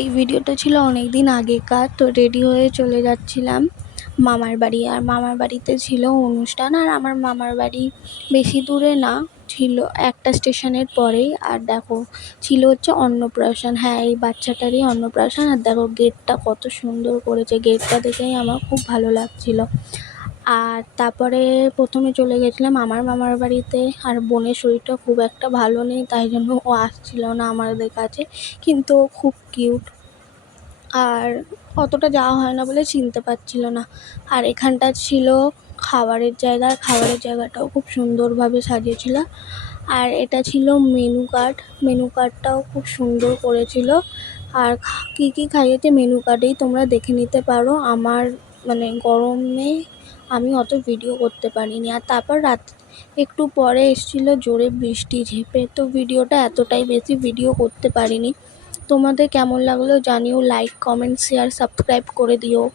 এই ভিডিওটা ছিল অনেক দিন আগেকার। তো রেডি হয়ে চলে যাচ্ছিলাম মামার বাড়ি। আর মামার বাড়িতে ছিল অনুষ্ঠান। আর আমার মামার বাড়ি বেশি দূরে না, ছিল একটা স্টেশনের পরেই। আর দেখো ছিল হচ্ছে অন্নপ্রাশন। হ্যাঁ, এই বাচ্চাটারই অন্নপ্রাশন। আর দেখো গেটটা কত সুন্দর করেছে, গেটটা দেখেই আমার খুব ভালো লাগছিল। আর তারপরে প্রথমে চলে গেছিলাম আমার মামার বাড়িতে। আর বোনের শরীরটা খুব একটা ভালো নেই, তাই জন্য ও আসছিল না আমাদের কাছে, কিন্তু ও খুব কিউট। আর অতটা যাওয়া হয় না বলে চিনতে পারছিল না। আর এখানটা ছিল খাবারের জায়গা, আর খাবারের জায়গাটাও খুব সুন্দরভাবে সাজিয়েছিল। আর এটা ছিল মেনু কার্ড, মেনু কার্ডটাও খুব সুন্দর করেছিল। আর কী কী খাইয়েছে মেনু কার্ডেই তোমরা দেখে নিতে পারো। আমার মানে গরমে আমি অত ভিডিও করতে পারিনি। আর তারপর রাত একটু পরে এসেছিলো জোরে বৃষ্টি ঝেঁপে, তো ভিডিওটা এতটাই বেশি ভিডিও করতে পারিনি। তোমাদের কেমন লাগলো জানিও, লাইক, কমেন্ট, শেয়ার, সাবস্ক্রাইব করে দিও।